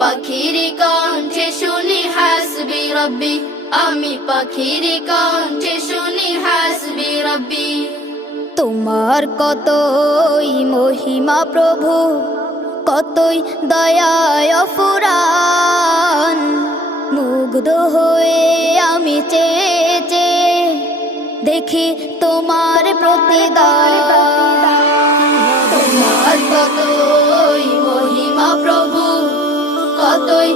পাখির কণ্ঠে শুনি হাসবি রব্বি, আমি পাখির কণ্ঠে শুনি হাসবি রব্বি। তোমার কতই মহিমা প্রভু, কতই দয়ায় অফুরান, মুগ্ধ হয়ে আমি চেয়ে চেয়ে দেখি তোমার প্রতিদান। তোমার কতই মহিমা প্রভু, কতই